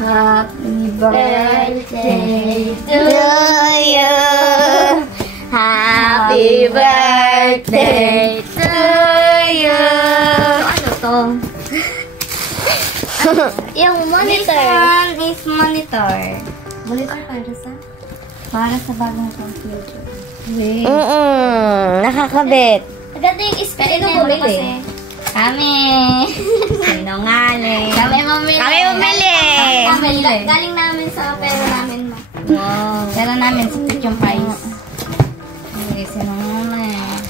Happy birthday to you. Happy birthday to you. Ano to? Yung monitor. This one is monitor. Monitor para sa bagong computer. Nakakabit. Maganda yung screen na kasi. Kami. Sinungaling. Kami bumili. Galing namin sa pera namin. Wow. Pera namin sa yung price. Hindi, sinungaling.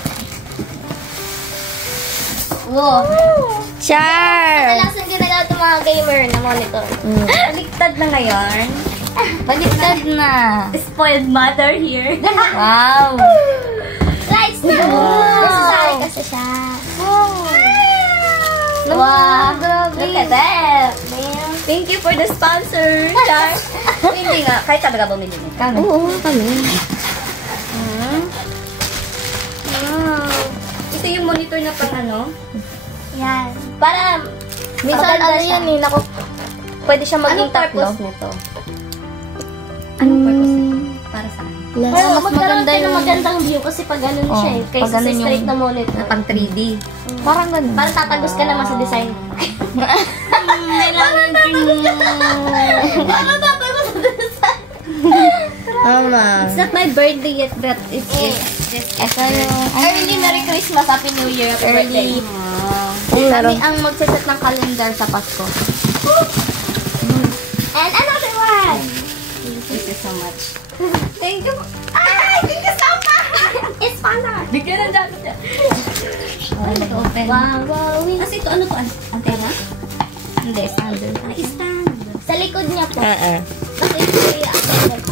Wow. Char! Kadalasan ginagawa itong mga gamer na monitor. Baliktad na ngayon. Baliktad na. Spoiled mother here. Wow. Lights na. Necessary kasi siya. Wow. Grabe. Look at that. Thank you for the sponsor, Char. Hindi nga. Kahit talaga bumili nito. Oo, kami. Ito yung monitor na pang ano? Yan. Para, Minsan ano yan eh, naku, pwede siya maging Anong purpose tatlo. nito? Anong purpose nito? Para saan? pero Mas magkaroon maganda ka ng yung... magandang view kasi pag ganun siya eh. Kaysa pag sa ganun yung- straight na monitor. Na pang 3D. Parang ganun. Parang tatagos ka naman sa design. Mama. It's not my birthday yet, but it's Ito yung... Early Merry Christmas, Happy New Year, Happy birthday. Meron. Kami ang magsiset ng calendar sa Pasko. And another one! Thank you so much. Thank you. Ay! Thank you so much! It's fun na. Bigyan ng jacket niya. Open. Wow. Kasi ito, ano to? Antena? Hindi, standard. Ay, stand. Sa likod niya po. Ah. Kasi ito yung attendant.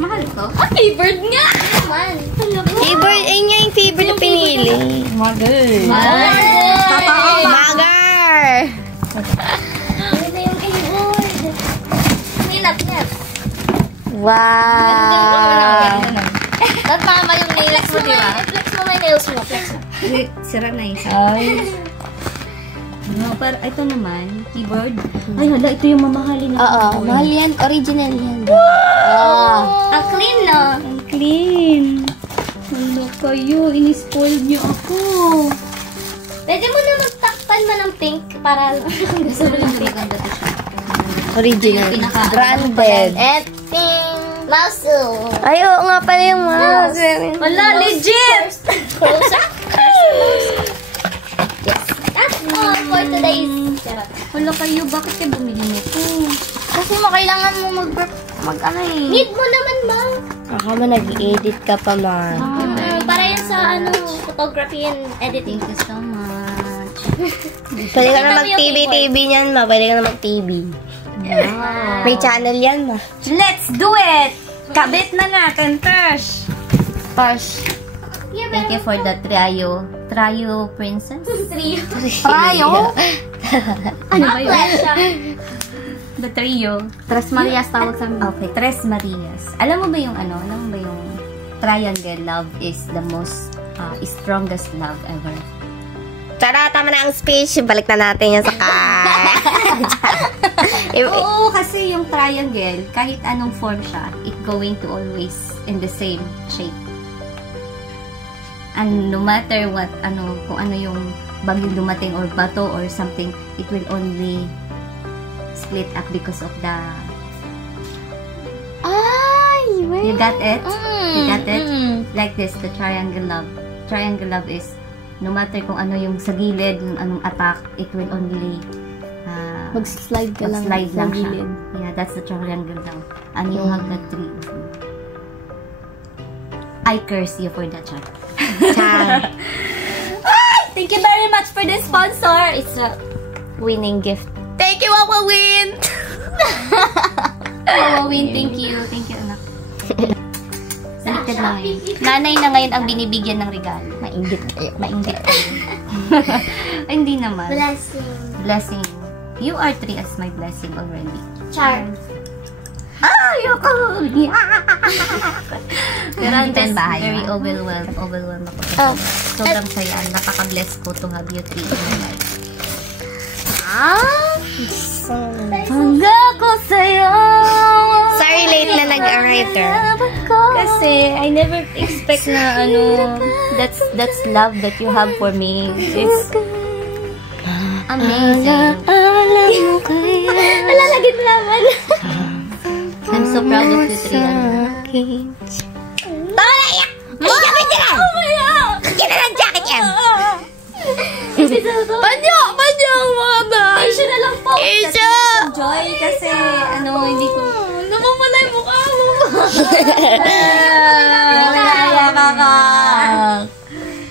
Mahal to? Ah, favorite nga! Naman. Favorite, ayun nga yung favorite na pinili. Magar! Ito yung keyboard. Ninap-nap. Wow! At mama yung nails mo, di ba? Flex mo may nails mo. Flex mo. Sira na yung Ay. No, pero ito naman, keyboard. Ay, hala, ito yung mamahalin na. Oo, mahal yan. Original yan. Oh. Ang clean, no? Ang clean. Hala kayo, in-spoiled niyo ako. Pwede mo na magtakpan mo ng pink para gusto mo ng pink. Original. Branded. And pink. Mouse. Ay, oo nga pala yung mouse. Hala, legit! Closer. Yes. That's all for today's. Hala kayo, bakit kayo bumili nito? Kasi kailangan mo mag-ano eh. Need mo naman, ma. Ako mo nag-edit ka pa, ma. Para yun sa photography and editing. Thank you so much. Pwede ka na Kita mo yung mag-TV niyan, ma. Pwede ka na mag-TV. Wow. May channel yan, ma. Let's do it! Kabit na nga, Kentosh! Tosh. Thank you for the Trio Princess. Trio. Ano ba yun? Pleasure. The Trio. Tres Marias tawag sa amin. Okay, Tres Marias. Alam mo ba yung triangle love is the most strongest love ever? Tara, tama na ang speech. Balik na natin yan sa Oo, kasi yung triangle, kahit anong form siya, it going to always in the same shape. And no matter what, kung ano yung bagyong dumating or bato or something, it will only split up because of the... Ay, wait. You got it? You got it? Mm. Like this, the triangle love. Triangle love is, no matter kung ano yung sa gilid, yung anong attack, it will only Mag-slide ka lang slide sa lang siya. gilid. Yeah, that's the triangle love. And you have the three. I curse you for that, Char. Char. Thank you very much for the sponsor. It's a Winning gift. Thank you, Wawa Win! Halloween. Thank you. Thank you, anak. Baliktad na ngayon. Nanay na ngayon ang binibigyan ng regalo. Mainggit kayo. Mainggit kayo. Ay, hindi naman. Blessing. Blessing. You are three as my blessing already. Char. Ah! ayoko. Pero I'm Hindi just bahay very mo. overwhelmed ako. Oh. Sobrang saya. Napaka-bless ko to have you three in my life. Hangga ko sa'yo. Sorry, late na nag-writer. Kasi I never expect na that's love that you have for me. It's amazing. Alam mo kaya. Nalalagit naman. I'm so proud of you three. Panyo mga ba? Asia na lang po. Asia! Joy kasi hindi ko. Namamala yung mukha mo.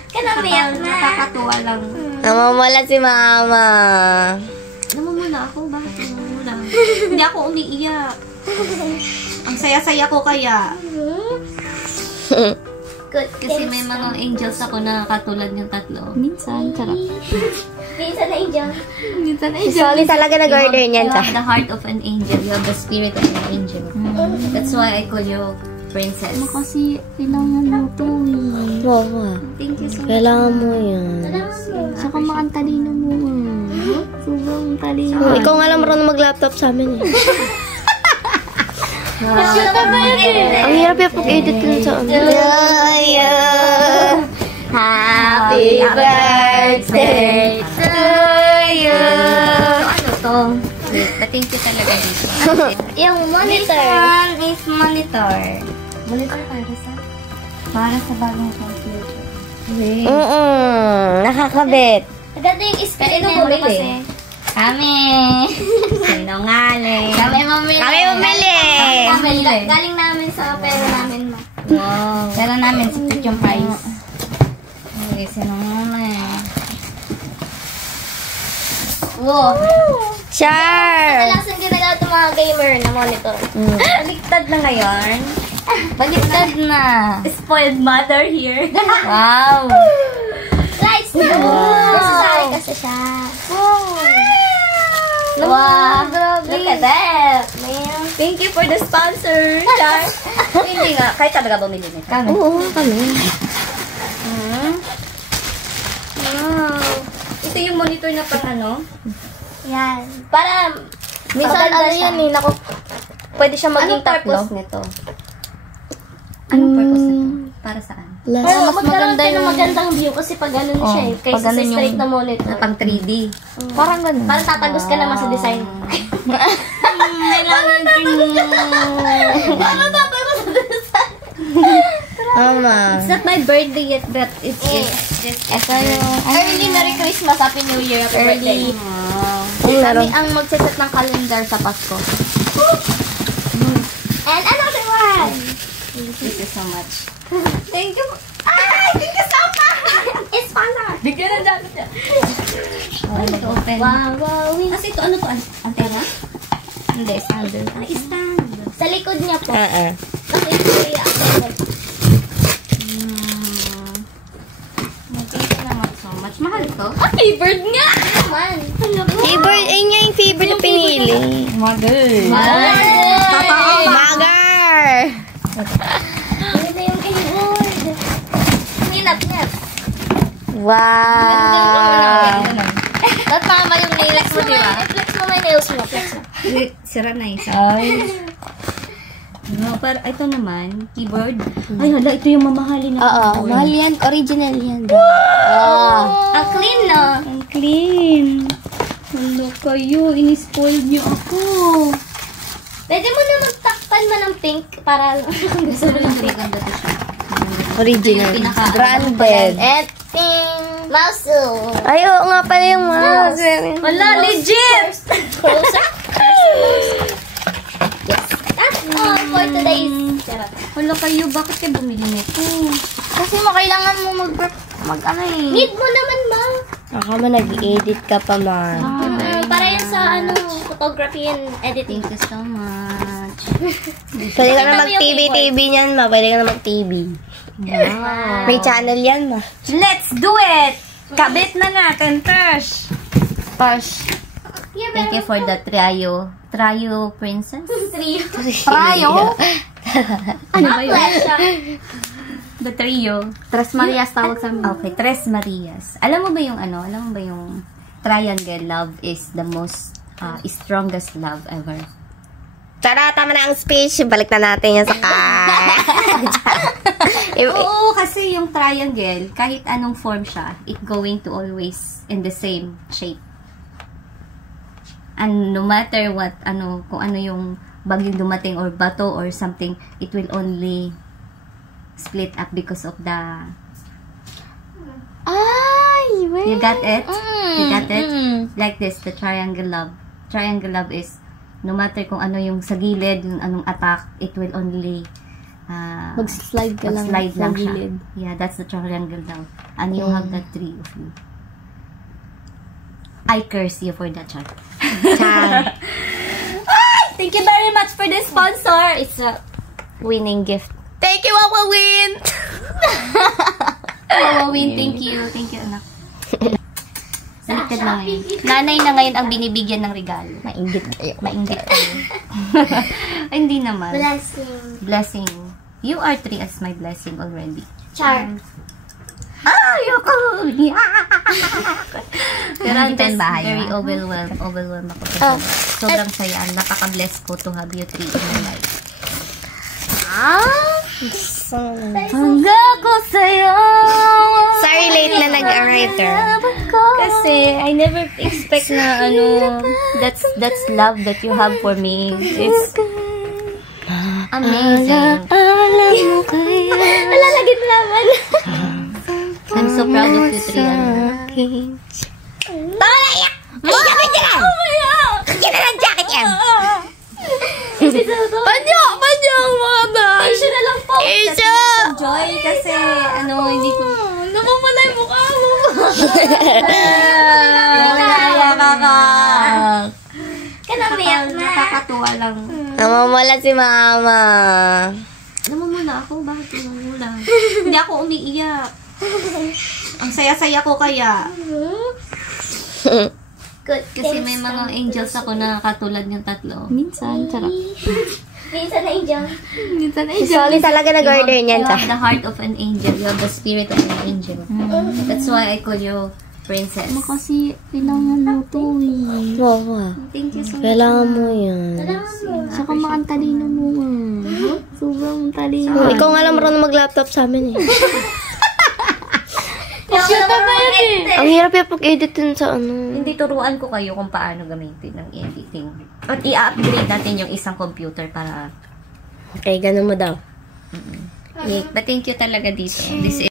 Kanabiyak na. Nakakatuwa lang. Namamala si mama. Namumula ako. Bakit namumula? Hindi ako umiiyak. Ang saya-saya ko kaya. Good. Kasi may mga angels ako na katulad yung tatlo. Minsan, charot. Minsan na angel. Minsan Si Solly talaga nag-order niyan You sa. have the heart of an angel. You have the spirit of an angel. That's why I call you princess. Kasi kailangan mo to eh. Oo. Thank you so much. Kailangan mo yan. Saka makantalino mo eh. Sobrang talino. Oh, ikaw nga lang marunong mag-laptop sa amin eh. Ang hirap yung pag-edit dun sa Happy birthday to you. Ano to? Wait, thank you talaga dito. Yung monitor. This one is monitor. Monitor para sa bagong computer. Wait. Nakakabit. Maganda yung screen Sino na bumili? kasi. Kami. Sinungaling. Kami mamili. Kami bumili. Galing namin sa pera namin, ma. Wow. Pero namin, secret yung price. Okay, sinungaling. Wow. Char! Kadalasan ginagawa itong mga gamer na monitor. Baliktad na ngayon. Baliktad na. Spoiled mother here. Wow. Lights na! Necessary kasi siya. Wow. Grabe. Look at that. Man. Thank you for the sponsor, Char. Hindi nga, kahit talaga bumili nito. Kami. Oo, kami. Wow. Ito yung monitor na pang Yan. Para, Minsan maganda siya. yan eh, naku. Pwede siya maging Anong purpose tatlo. nito? Anong purpose nito? Para saan? Pero Last. mas maganda yung magandang view kasi pag ganun siya eh. Kaysa pag sa ganun straight yung- na monitor. Pang 3D. Parang ganun. Parang tatagos ka naman sa design. Tama. It's not my birthday yet, but it's Ito yung... Early Merry Christmas, Happy New Year, Happy birthday. Yung laro. Kami ang magsaset ng calendar sa Pasko. And another one! Thank you so much. Thank you. Thank you so much! It's sponsor! Bigyan ng jacket yan. Open. Wow, wow. Kasi ito, ano to? Antena? Hindi, standard. Ay, stand. Sa likod niya po. Oo. Kasi ito yung active. Thank you naman so much. Mahal to. Favorite nga! Naman. Favorite, ayun nga yung favorite na pinili. Mother. Magar! Ito yung keyboard. Nilap-nilap. Wow! Ba't mama yung nails mo, di ba? Flex mo may nails mo. Flex mo. Sira na isa. Ay. No, pero ito naman, keyboard. Ay, hala, ito yung mamahalin na Oo, keyboard. mahal yan. Original yan. Oh. Ang clean, no? Ang clean. Hala kayo, inispoiled niyo ako. Pwede mo na magtakpan man ng pink para gusto mo ng pink. Ganda to siya. Original. Pinaka- Branded. And pink. Mouse. Ay, oo nga pala yung mouse. Wala, legit! Closer. Yes. That's all for today's. Charot. Hala kayo, bakit kayo bumili nito? Kasi kailangan mo mag-ano eh. Need mo naman, ma. Baka man nag-edit ka pa, Mar. Para yan sa photography and editing. Thank you so much. Pwede ka na mag-TV niyan, Ma. Pwede ka na mag-TV. Wow. May channel yan, Ma. Let's do it! Kabit na natin, Tash! Tash. Thank you for the trio. Trio princess? Prayo? Ano ba yun? The trio. Tres Marias tawag sa amin. Okay, Tres Marias. Alam mo ba yung ano? Alam mo ba yung triangle love is the most strongest love ever? Tara, tama na ang speech. Balik na natin yan sa Oo, kasi yung triangle, kahit anong form siya, it going to always in the same shape. And no matter what, kung ano yung bagyong dumating or bato or something, it will only split up because of the... You got it? You got it? Like this, the triangle love. Triangle love is, no matter kung ano yung sa gilid, yung anong attack, it will only Mag-slide ka lang slide sa lang siya. gilid. Yeah, that's the triangle love. And you have the three of you. I curse you for that, Char. Thank you very much for the sponsor. It's a winning gift. Thank you, Wawa Win! Win, thank you. Thank you, anak. Baliktad na ngayon. Nanay na ngayon ang binibigyan ng regalo. Mainggit kayo. Mainggit kayo. Ay, hindi naman. Blessing. Blessing. You are three as my blessing already. Char. Ayoko! Pero I'm Dito just yung bahay, very ha? overwhelmed ako. Kasi sobrang saya. Napaka-bless ko to have you three in my life. Hangga ko sa'yo. Sorry, late na nag-writer. Kasi I never expect na that's love that you have for me. It's amazing. Malalagit naman. I'm so proud of you three. Tama na yan! Ay, jacket yan! Yan na lang jacket yan! Panyo! Mga ba? Issue na lang po. Issue! Joy kasi hindi ko... Namamala yung mukha mo. Kanamiyak na. Nakakatuwa lang. Namamala si Mama. Namumula ako? Bakit namumula? Hindi ako umiiyak. Ang saya-saya ko kaya. Good. Kasi may mga angels ako na katulad yung tatlo. Minsan, sarap. Minsan na angel. Si Solly talaga nag-order niyan. You have the heart of an angel. You have the spirit of an angel. That's why I call you princess. Kasi kailangan mo to eh. Mama, Thank you so much. kailangan mo yan. Saka makantalino mo sobrang talino. Ikaw nga lang marunong mag-laptop sa amin eh. Ang hirap yung pag-edit dun sa ano. Hindi, turuan ko kayo kung paano gamitin ng editing. At i-upgrade natin yung isang computer para... Okay, ganun mo daw. But thank you talaga dito. This